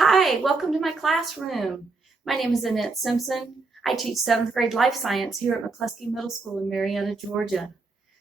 Hi, welcome to my classroom. My name is Annette Simpson. I teach 7th grade life science here at McCluskey Middle School in Marietta, Georgia.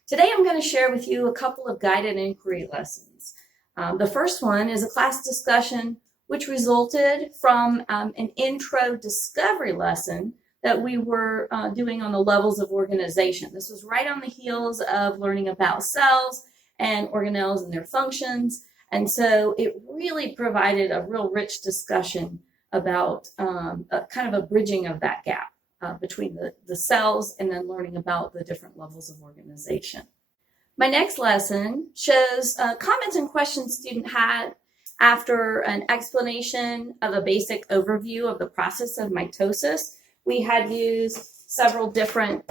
Today I'm going to share with you a couple of guided inquiry lessons. The first one is a class discussion which resulted from an intro discovery lesson that we were doing on the levels of organization. This was right on the heels of learning about cells and organelles and their functions. And so it really provided a real rich discussion about kind of a bridging of that gap between the cells and then learning about the different levels of organization. My next lesson shows comments and questions students had after an explanation of a basic overview of the process of mitosis. We had used several different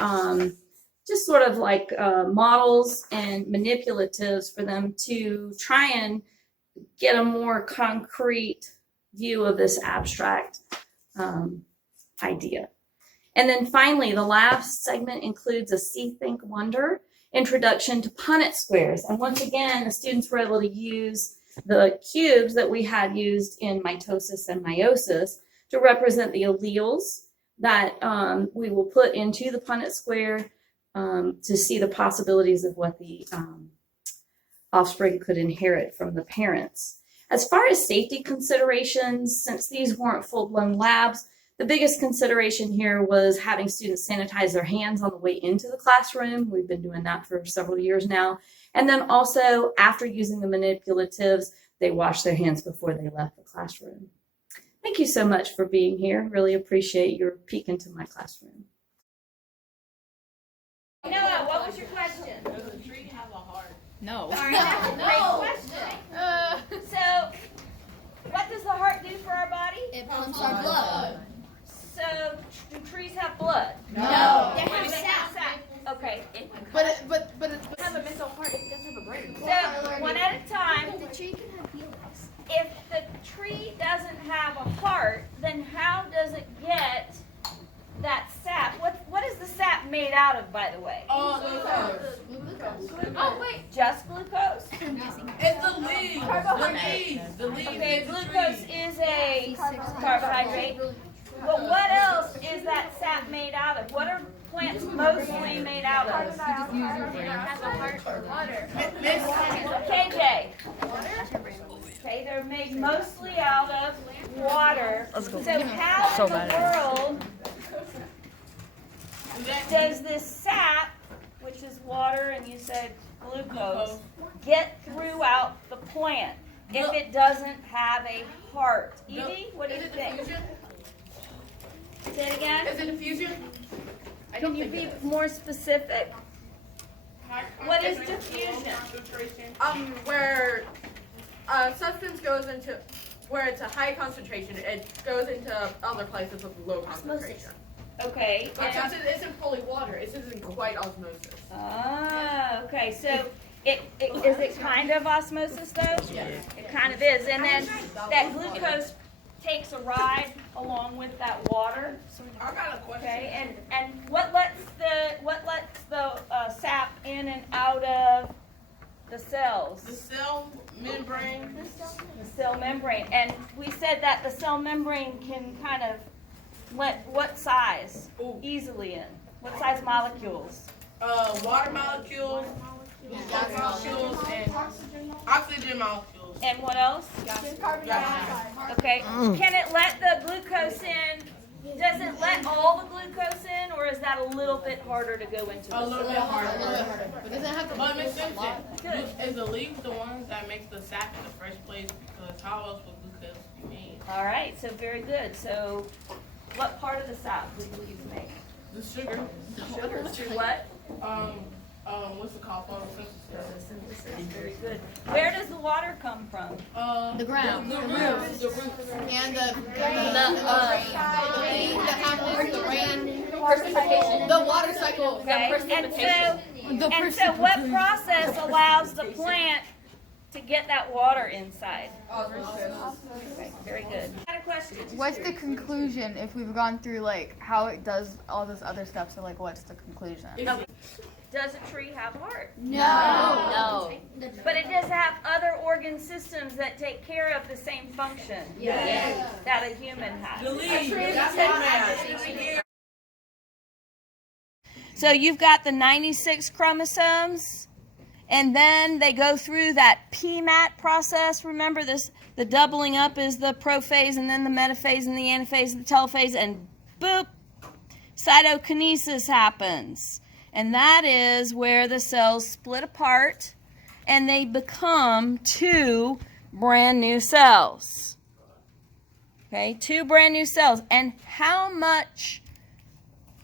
just sort of like models and manipulatives for them to try and get a more concrete view of this abstract idea. And then finally, the last segment includes a See, Think, Wonder introduction to Punnett squares. And once again, the students were able to use the cubes that we had used in mitosis and meiosis to represent the alleles that we will put into the Punnett square to see the possibilities of what the offspring could inherit from the parents. As far as safety considerations, since these weren't full-blown labs, the biggest consideration here was having students sanitize their hands on the way into the classroom. We've been doing that for several years now. And then also, after using the manipulatives, they washed their hands before they left the classroom. Thank you so much for being here. Really appreciate your peek into my classroom. Noah, what was your question? Does a tree have a heart? No. All right, that's a great question. So, what does the heart do for our body? It pumps our blood. So, do trees have blood? No. They have sap. Okay. But it has a mental heart. It doesn't have a brain. So, one at a time. The tree can have feelings. If the tree doesn't have a heart, then how does it get that sap? What is the sap made out of, by the way? Glucose. Oh wait, Just glucose? it's the leaves. The leaves. Okay, glucose is a carbohydrate. But what else is that sap made out of? What are plants mostly made out of? KJ. Okay, they're made mostly out of water. So how in the world does this sap, which is water and you said glucose, get throughout the plant if it doesn't have a heart? Evie, what do you think? Say it again. Is it diffusion? Can you be more specific? What is diffusion? Where a substance goes into, where it's a high concentration, it goes into other places with low concentration. Okay. But since it isn't fully water, it isn't quite osmosis. Ah, okay. So is it kind of osmosis though? Yes. It kind of is. And then that glucose takes a ride along with that water. I got a question. Okay. And what lets the sap in and out of the cells? The cell membrane. The cell membrane. And we said that the cell membrane can kind of let what size easily in? What size molecules? Water molecules, water molecules, and oxygen molecules. And what else? Carbon dioxide. Okay. Can it let the glucose in? Does it let all the glucose in, or is that a little bit harder to go into? A little bit harder. But does it have to But Miss Simpson, Good. is the leaves the ones that makes the sap in the first place? Because how else would glucose be made? All right. So very good. So, what part of the sap do you make? The sugar. Sugar. Through what? What's it called? Photosynthesis. Very good. Where does the water come from? the ground? The roots. The roots. And the water cycle. Okay. And so what process allows the plant to get that water inside? Okay, very good. Got a question? What's the conclusion if we've gone through like how it does all this other stuff? So like, what's the conclusion? Does a tree have a heart? No. But it does have other organ systems that take care of the same function that a human has. So you've got the 96 chromosomes, and then they go through that PMAT process. Remember this, the doubling up is the prophase, and then the metaphase, and the anaphase, and the telophase, and boop, cytokinesis happens. And that is where the cells split apart and they become two brand new cells. Okay, two brand new cells. And how much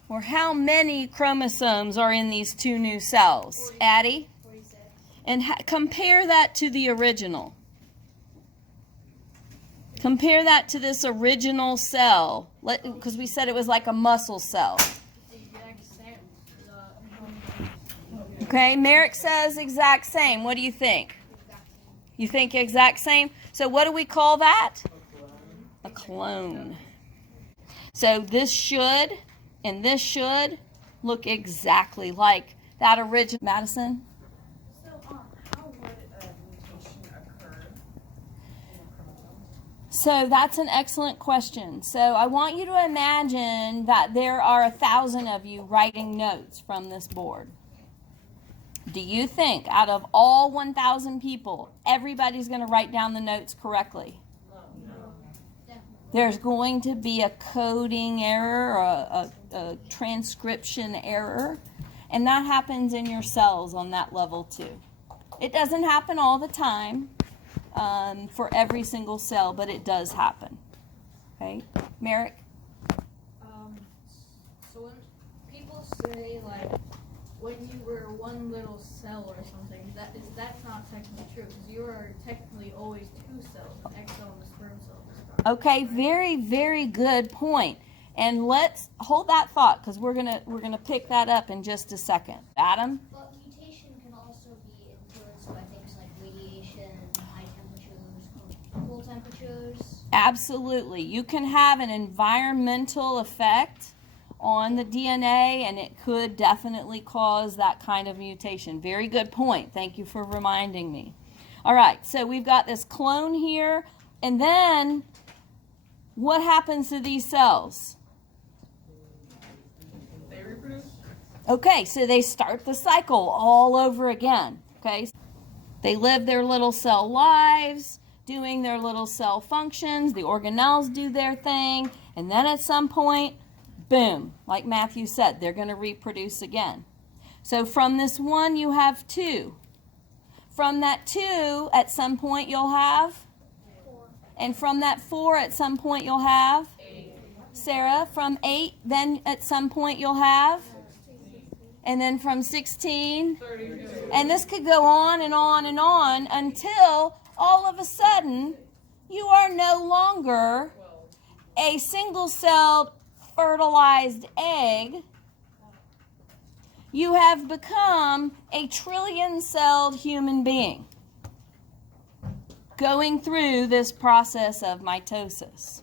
or how many chromosomes are in these two new cells? Addie? 46. And compare that to the original. Compare that to this original cell, because we said it was like a muscle cell. Okay, Merrick says exact same. What do you think? You think exact same? So what do we call that? A clone. So this should and this should look exactly like that original. Madison? So, how would a mutation occur in a chromosome? So that's an excellent question. So I want you to imagine that there are 1,000 of you writing notes from this board. Do you think out of all 1,000 people, everybody's going to write down the notes correctly? No. There's going to be a coding error or a transcription error, and that happens in your cells on that level too. It doesn't happen all the time for every single cell, but it does happen. Okay, Merrick? So when people say like when you were one little cell or something, that's not technically true because you are technically always two cells, an egg cell and a sperm cell. Okay, very, very good point. And let's hold that thought because we're gonna pick that up in just a second. Adam? But mutation can also be influenced by things like radiation, high temperatures, cool temperatures. Absolutely. You can have an environmental effect on the DNA, and it could definitely cause that kind of mutation. Very good point. Thank you for reminding me. All right, so we've got this clone here, and then what happens to these cells? They reproduce? Okay, so they start the cycle all over again. Okay, they live their little cell lives, doing their little cell functions. The organelles do their thing, and then at some point, boom, like Matthew said, they're going to reproduce again. So from this one, you have two. From that two, at some point, you'll have? 4. And from that 4, at some point, you'll have? 8. Sarah, from 8, then at some point, you'll have? And then from 16? 32. And this could go on and on and on until all of a sudden, you are no longer a single-celled fertilized egg. You have become a trillion-celled human being going through this process of mitosis.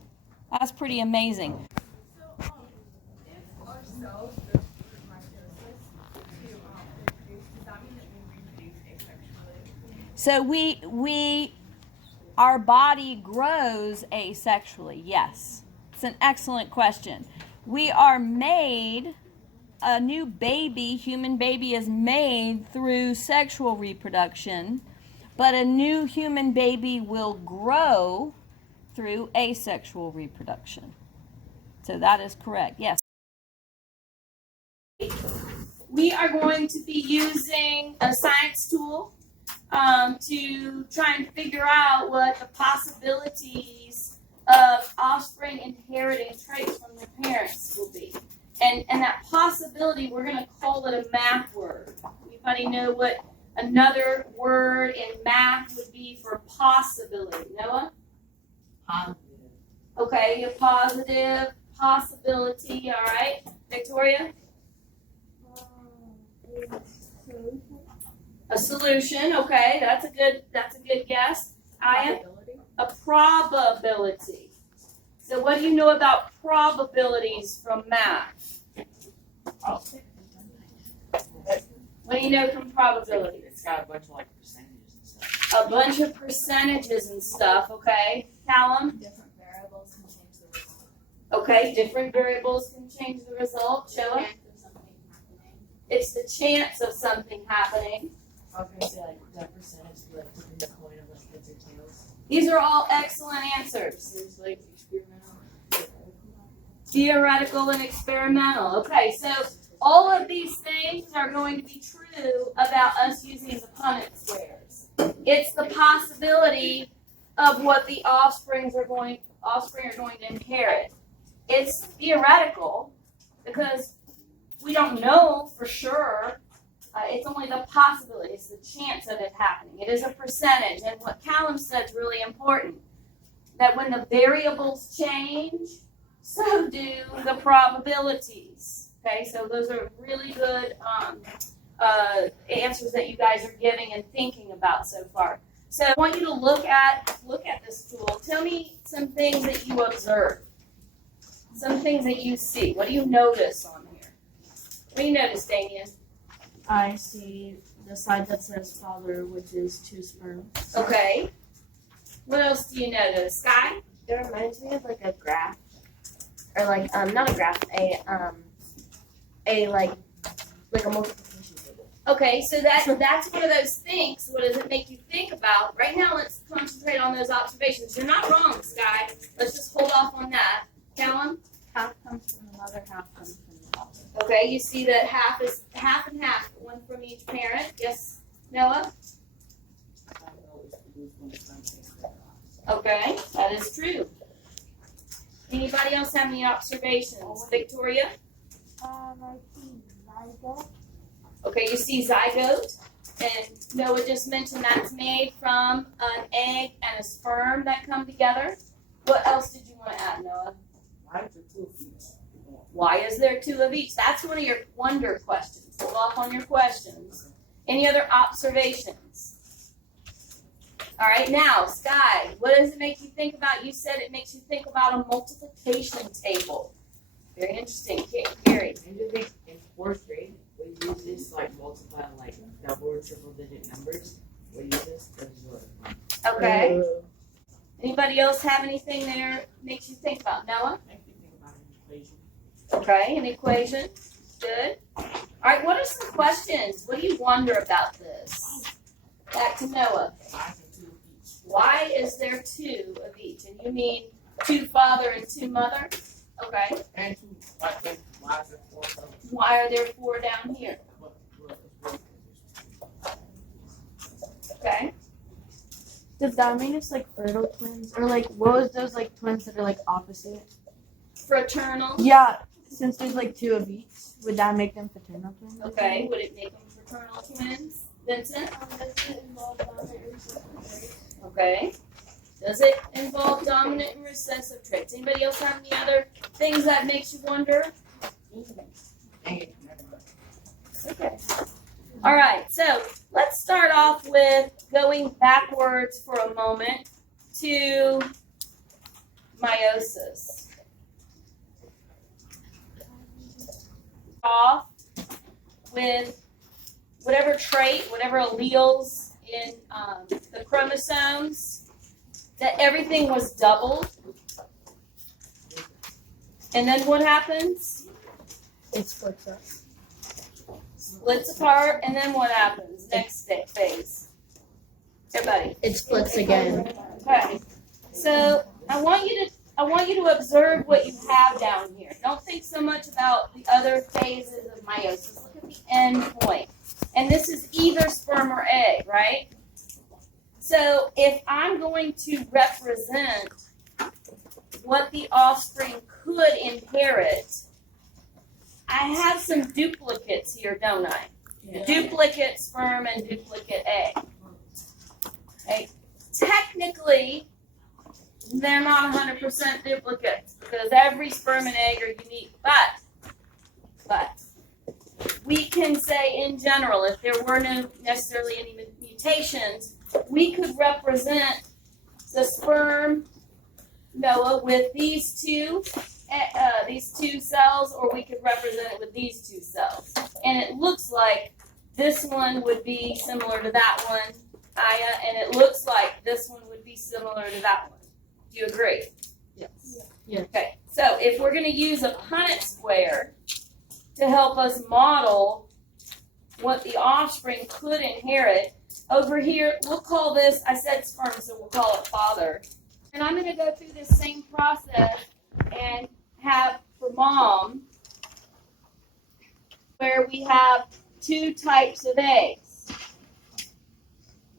That's pretty amazing. So, if our cells go through mitosis to reproduce, does that mean that we reproduce asexually? So our body grows asexually, yes. It's an excellent question. We are made, a new baby, human baby is made through sexual reproduction, but a new human baby will grow through asexual reproduction. So that is correct, yes. We are going to be using a science tool to try and figure out what the possibilities of offspring inheriting traits from their parents will be. And that possibility, we're going to call it a math word. Anybody know what another word in math would be for possibility? Noah? Positive. Okay, a positive possibility, all right. Victoria? A solution, okay, that's a good guess. Aya? A probability. So what do you know about probabilities from math? What do you know from probability? It's got a bunch of like percentages and stuff. A bunch of percentages and stuff, okay? Callum? Different variables can change the result. Okay, different variables can change the result. Show it. Chance of something happening. It's the chance of something happening. Okay, so like that percentage is like flipping the coin of like heads or tails. These are all excellent answers. It's like experimental. Theoretical and experimental. Okay, so all of these things are going to be true about us using the Punnett squares. It's the possibility of what the offspring are going to inherit. It's theoretical because we don't know for sure. It's only the possibility. It's the chance of it happening. It is a percentage. And what Callum said is really important. That when the variables change, so do the probabilities. Okay, so those are really good answers that you guys are giving and thinking about so far. So I want you to look at this tool. Tell me some things that you observe. Some things that you see. What do you notice on here? What do you notice, Damien? I see the side that says father, which is 2 sperms. Okay. What else do you notice? Sky? It reminds me of like a graph, or like not a graph, a multiplication table. Okay, so that's one of those things. What does it make you think about? Right now, let's concentrate on those observations. You're not wrong, Sky. Let's just hold off on that. Callum? Half comes from the mother, half comes from the father. Okay, you see that half is half and half, one from each parent. Yes, Noah? I always produce when it's time to take care of. Okay, that is true. Anybody else have any observations? Victoria? I see zygote. Okay, you see zygote, and Noah just mentioned that's made from an egg and a sperm that come together. What else did you want to add, Noah? Why is it 2 of each? Why is there 2 of each? That's one of your wonder questions. Hold off on your questions. Any other observations? All right, now, Sky, what does it make you think about? You said it makes you think about a multiplication table. Very interesting. Gary. I just think in 4th grade, we use this to like multiply like double or triple digit numbers. We use this to really fun. Okay. Anybody else have anything there makes you think about? Noah? Makes me think about an equation. Okay, an equation. Good. All right, what are some questions? What do you wonder about this? Back to Noah. Why is it 2 of each? Why is there 2 of each? And you mean 2 father and 2 mother? Okay. And 2, why is there 4 of them? Why are there 4 down here? Okay. Does that mean it's like fertile twins? Or like, what was those like twins that are like opposite? Fraternal. Yeah, since there's like 2 of each, would that make them fraternal twins? Okay. Would it make them fraternal twins? Vincent? Does it involve dominant or recessive traits? Okay. Does it involve dominant and recessive traits? Anybody else have any other things that makes you wonder? Dang it, never mind. Okay. All right, so let's start off with going backwards for a moment to meiosis. Off with whatever trait, whatever alleles in the chromosomes, that everything was doubled. And then what happens? It splits up. Splits apart, and then what happens? Next phase. Everybody. It splits again. Okay. So I want you to observe what you have down here. Don't think so much about the other phases of meiosis. Look at the end point. And this is either sperm or egg, right? So if I'm going to represent what the offspring could inherit, I have some duplicates here, don't I? Yeah. Duplicate sperm and duplicate egg. Okay. Technically, they're not 100% duplicates because every sperm and egg are unique. But we can say in general, if there were no necessarily any mutations, we could represent the sperm, Noah, with these two cells, or we could represent it with these 2 cells. And it looks like this one would be similar to that one, Aya, and it looks like this one would be similar to that one. Do you agree? Yes. Okay, so if we're going to use a Punnett square to help us model what the offspring could inherit, over here, we'll call this, I said sperm, so we'll call it father. And I'm going to go through this same process and have for mom, where we have two types of eggs.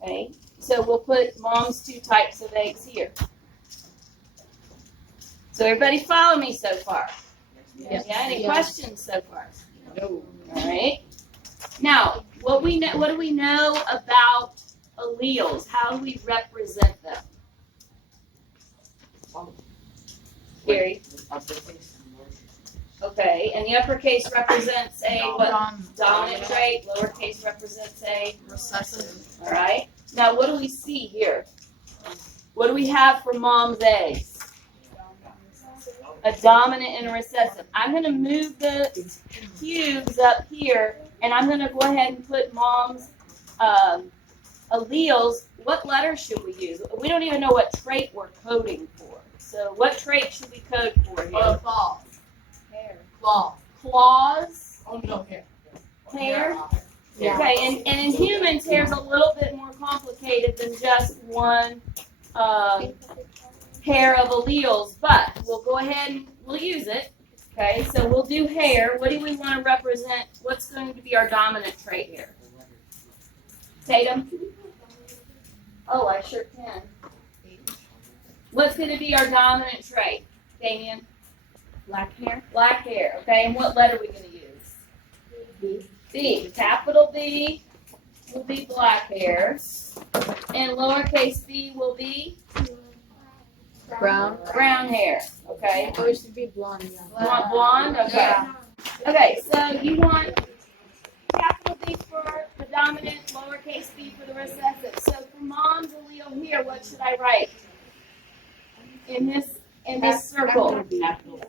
Okay, so we'll put mom's two types of eggs here. So everybody follow me so far? Yes. Yeah, any questions so far? No. All right. Now, what do we know about alleles? How do we represent them? Gary. Okay, and the uppercase represents a what? Dominant trait. Lowercase represents a Recessive. all right. Now, what do we see here? What do we have for mom's eggs? A dominant and a recessive. I'm going to move the cubes up here, and I'm going to go ahead and put mom's alleles. What letter should we use? We don't even know what trait we're coding for. So what trait should we code for here? Claws. Hair. Claws. Claws. Oh no, hair. Hair. Yeah. Okay, and in humans, hair is a little bit more complicated than just one pair of alleles, but we'll go ahead and we'll use it. Okay, so we'll do hair. What do we want to represent? What's going to be our dominant trait here? Tatum? Oh, I sure can. What's going to be our dominant trait? Damien? Black hair. Black hair. Okay, and what letter are we going to use? B. B. Capital B will be black hair, and lowercase b will be Brown. brown hair. Okay. Oh, it should be blonde. You want blonde? Okay. Okay, so you want capital B for the dominant, lowercase b for the recessive. So for mom's allele here, what should I write? In this circle.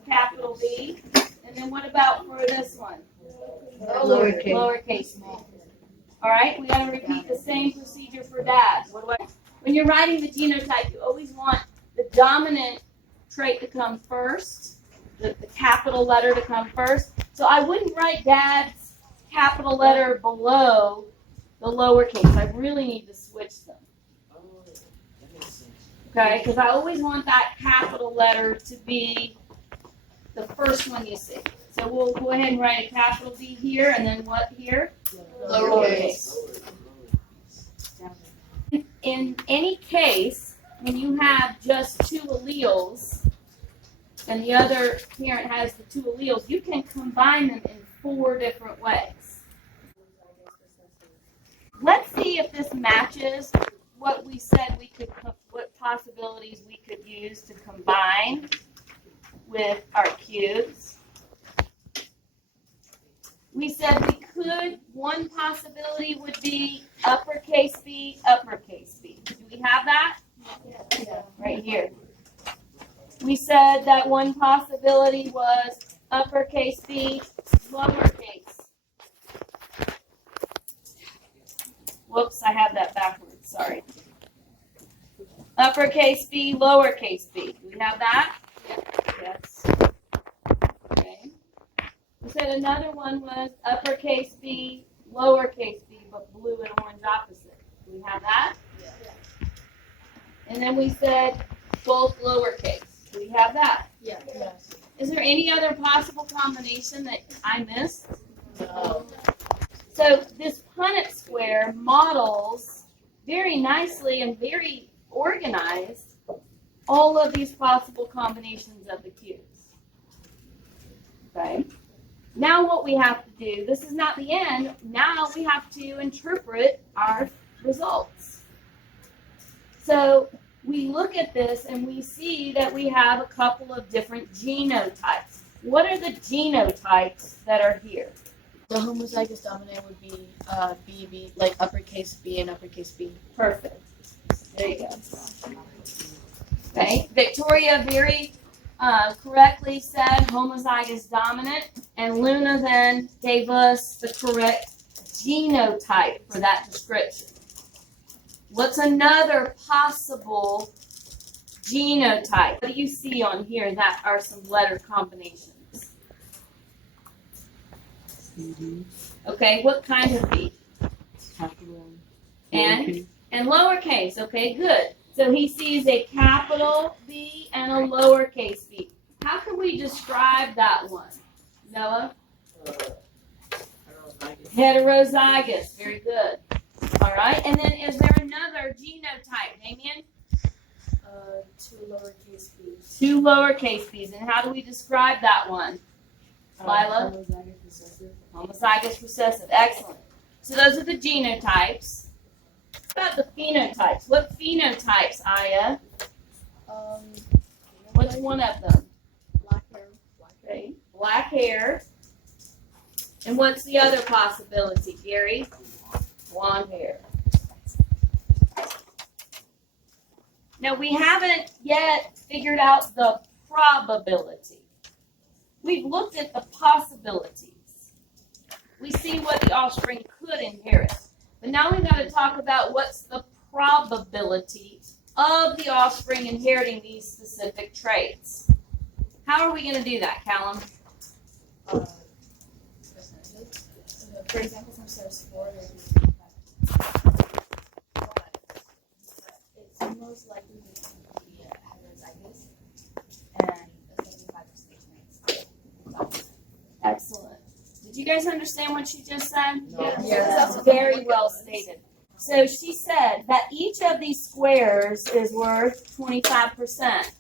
Capital B. And then what about for this one? Lowercase. Lowercase b. All right, we got to repeat the same procedure for dad. When you're writing the genotype, you always want the dominant trait to come first, the capital letter to come first. So I wouldn't write dad's capital letter below the lowercase. I really need to switch them. Okay, because I always want that capital letter to be the first one you see. So we'll go ahead and write a capital B here, and then what here? Lowercase. In any case, when you have just two alleles, and the other parent has the two alleles, you can combine them in 4 different ways. Let's see if this matches what we said what possibilities we could use to combine with our cubes. We said we could, one possibility would be uppercase B, uppercase B. Do we have that? Yeah. Right here. We said that one possibility was uppercase B, lowercase. Whoops, I have that backwards, sorry. Uppercase B, lowercase b. Do we have that? Yes. Okay. We said another one was uppercase B, lowercase b, but blue and orange opposite. Do we have that? Yeah. And then we said both lowercase. Do we have that? Yeah. Yes. Is there any other possible combination that I missed? No. So this Punnett square models very nicely and very organized all of these possible combinations of the cubes. Okay. Now what we have to do, this is not the end, now we have to interpret our results. So we look at this and we see that we have a couple of different genotypes. What are the genotypes that are here? The homozygous dominant would be BB, like uppercase B and uppercase B. Perfect. There you go. Okay. Victoria very correctly said homozygous dominant, and Luna then gave us the correct genotype for that description. What's another possible genotype? What do you see on here that are some letter combinations? Okay, what kind of B? And lowercase. Okay, good. So he sees a capital B and a lowercase b. How can we describe that one? Noah? Heterozygous. Very good. All right. And then is there another genotype, Damien? 2 lowercase b's. 2 lowercase b's. And how do we describe that one? Lila? Homozygous recessive. Excellent. So those are the genotypes. What about the phenotypes? What phenotypes, Aya? What's one of them? Black hair. Okay. Black hair. And what's the other possibility, Gary? Blonde hair. Now, we haven't yet figured out the probability. We've looked at the possibilities. We see what the offspring could inherit. But now we've got to talk about what's the probability of the offspring inheriting these specific traits. How are we going to do that, Callum? For example, since there's 4, it's most likely to be heterozygous, and the 75% chance. Excellent. Did you guys understand what she just said? Yes. That's very well stated. So she said that each of these squares is worth 25%.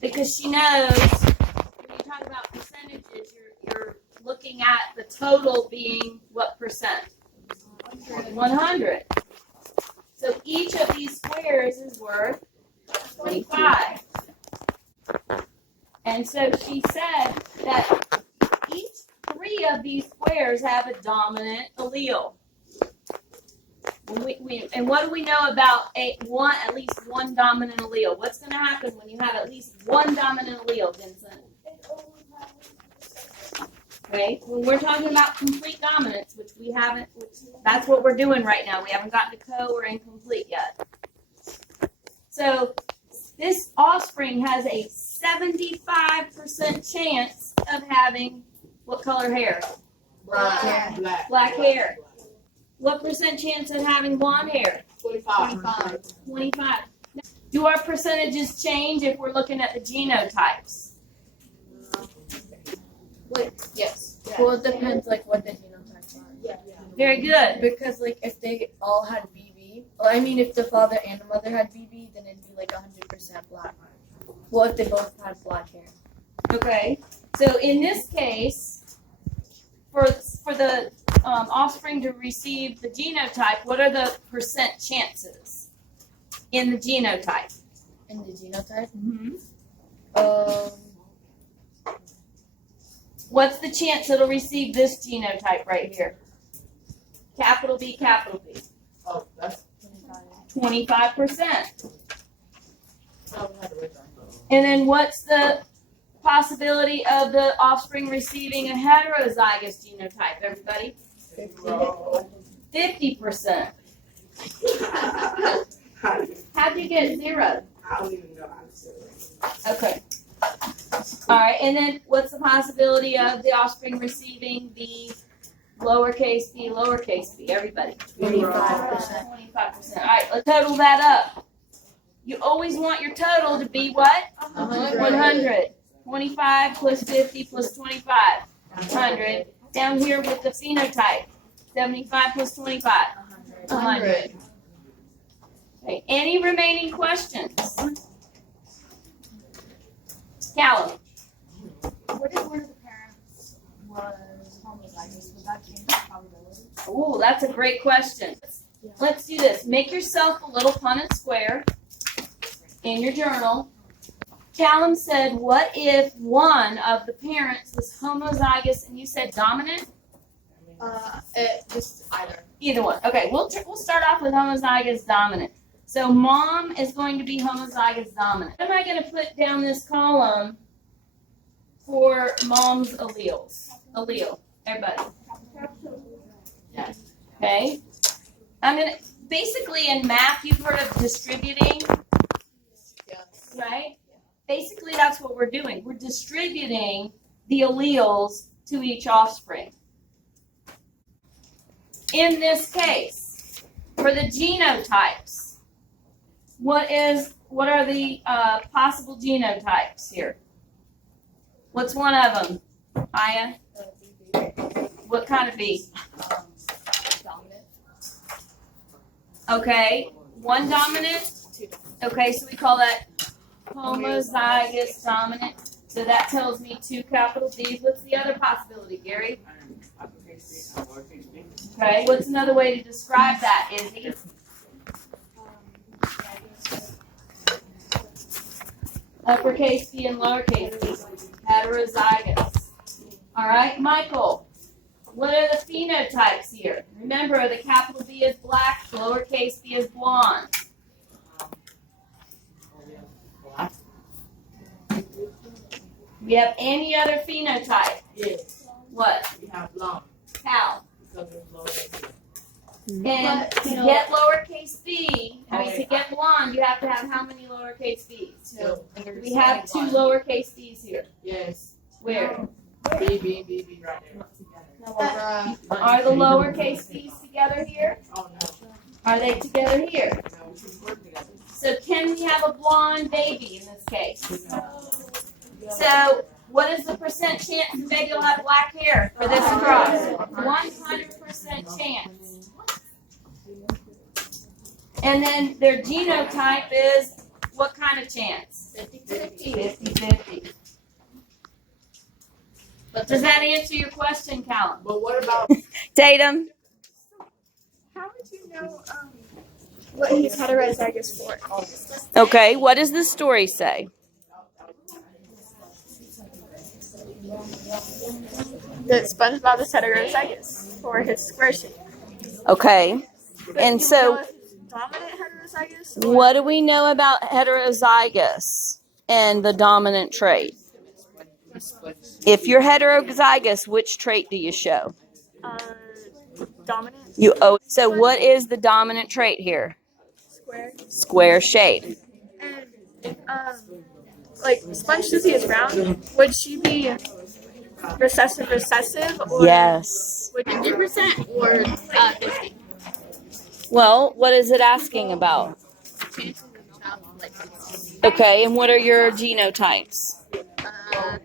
Because she knows when you talk about percentages, you're looking at the total being what percent? 100. So each of these squares is worth 25. And so she said that each 3 of these squares have a dominant allele. And what do we know about at least one dominant allele? What's going to happen when you have at least one dominant allele, Vincent? Okay, when we're talking about complete dominance, which that's what we're doing right now. We haven't gotten to co or incomplete yet. So this offspring has a 75% chance of having what color hair? Black hair. What percent chance of having blonde hair? 25. 25. Do our percentages change if we're looking at the genotypes? Yes. Well, it depends, like, what the genotypes are. Very good. Because, like, if they all had BB, well, I mean, if the father and the mother had BB, then it'd be, like, 100% black. Well, if they both had black hair. Okay. So in this case, for the offspring to receive the genotype, what are the percent chances in the genotype? In the genotype? Mm-hmm. What's the chance it'll receive this genotype right here? Capital B, capital B. Oh, that's 25%. And then what's the possibility of the offspring receiving a heterozygous genotype, everybody? 50%. How'd you get 0? I don't even know how to say it. Okay. All right, and then what's the possibility of the offspring receiving the lowercase b, everybody? 25%. 25%. All right, let's total that up. You always want your total to be what? 100. 25 plus 50 plus 25. 100. Down here with the phenotype. 75 plus 25. 100. Okay, any remaining questions? Callum. What if one of the parents was homozygous? Would that change the probability? Oh, that's a great question. Let's do this. Make yourself a little Punnett square in your journal. Callum said, what if one of the parents was homozygous and you said dominant? Just either. Either one. Okay, we'll start off with homozygous dominant. So mom is going to be homozygous dominant. What am I going to put down this column for mom's allele? Everybody. Okay? Basically in math, you've heard of distributing, right? Basically, that's what we're doing. We're distributing the alleles to each offspring. In this case, for the genotypes, what are the possible genotypes here? What's one of them? Aya? What kind of bee? Dominant. Okay, one dominant. Okay, so we call that homozygous dominant. So that tells me 2 capital B's. What's the other possibility, Gary? Okay, what's another way to describe that, Izzy? Uppercase B and lowercase b. Heterozygous. All right, Michael. What are the phenotypes here? Remember, the capital B is black, lowercase b is blonde. We have any other phenotype? Yes. What? We have blonde. How? Because of lowercase. And to get lowercase b, to get blonde, you have to have how many lowercase b's? So, We have 2 lowercase b's here. yes. Where? B right there. Are the lowercase b's together here? Oh no. Are they together here? No, we should work together. So can we have a blonde baby in this case? So what is the percent chance the baby will have black hair for this cross? 100% chance. And then their genotype is what kind of chance? 50-50. Does that answer your question, Callum? But what about Tatum? How would you know what he's heterozygous for? Okay, what does the story say? That SpongeBob is heterozygous for his square shape. Okay, and so Dominant heterozygous? what do we know about heterozygous and the dominant trait? If you're heterozygous, which trait do you show? Dominant So what is the dominant trait here? square. Square shape. And like Sponge says he is round. Would she be recessive or Yes. would 100% or 50? Well, what is it asking about? Okay, and what are your genotypes?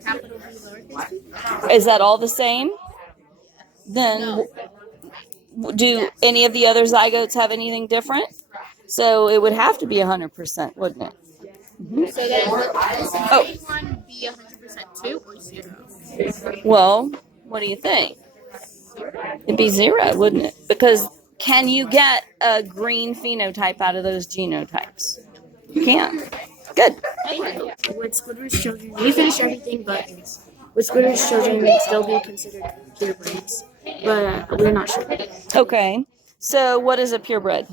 Capital B lowercase b. Is that all the same? Then do any of the other zygotes have anything different? So it would have to be 100%, wouldn't it? So then would one be 100% 2 or 0? Well, what do you think? It'd be 0, wouldn't it? Because can you get a green phenotype out of those genotypes? You can't. Good. With Squidward's children, we finished everything, but with Squidward's children, they'd still be considered purebreds, but we're not sure. Okay. So what is a purebred?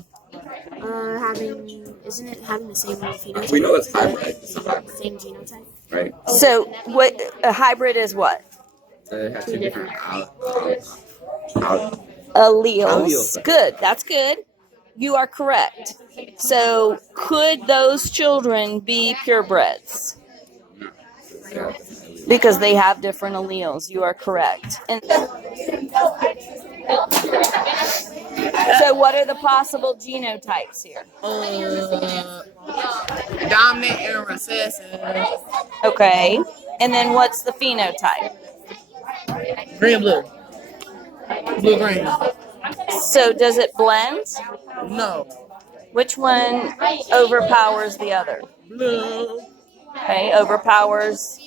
Isn't it having the same phenotype? We know it's hybrid, Same genotype? right? So what a hybrid is what? It has 2 different Alleles. Good. That's good. You are correct. So could those children be purebreds? Because they have different alleles. You are correct. And so what are the possible genotypes here? dominant and recessive? Okay. And then what's the phenotype? Green, blue. Blue, green. So does it blend? No. Which one overpowers the other? Blue. Okay, overpowers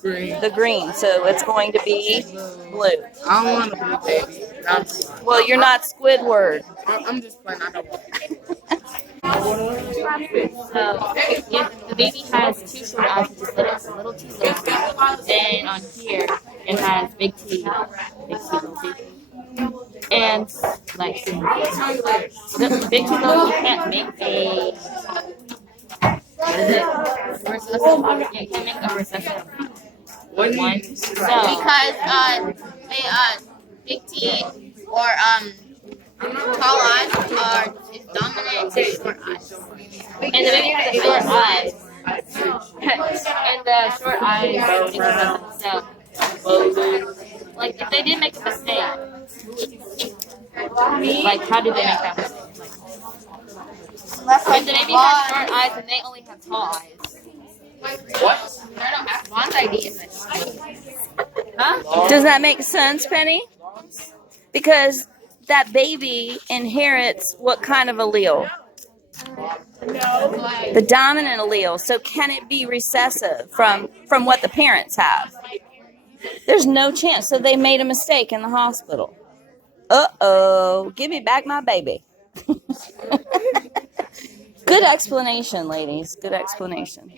Green. the green. So it's going to be blue. I don't want a blue baby. Well, you're not Squidward. I'm just playing. I don't want So, if the baby has 2 short eyes, which is little t, little t. And on here, it has big T, little t. And, like, the big T, little T can't make a, what is it? Recessive? Yeah, it can't make a recessive one. So, Because big T or Tall eyes is dominant to short eyes. And the baby has a short eyes. And the short eyes so like if they did make a mistake, like how did they make that mistake? When the baby has short eyes and they only have tall eyes. What? Juan's idea is Huh? Does that make sense, Penny? Because that baby inherits what kind of allele? The dominant allele. So can it be recessive from what the parents have? There's no chance. So they made a mistake in the hospital. Uh-oh. Give me back my baby. Good explanation, ladies. Good explanation.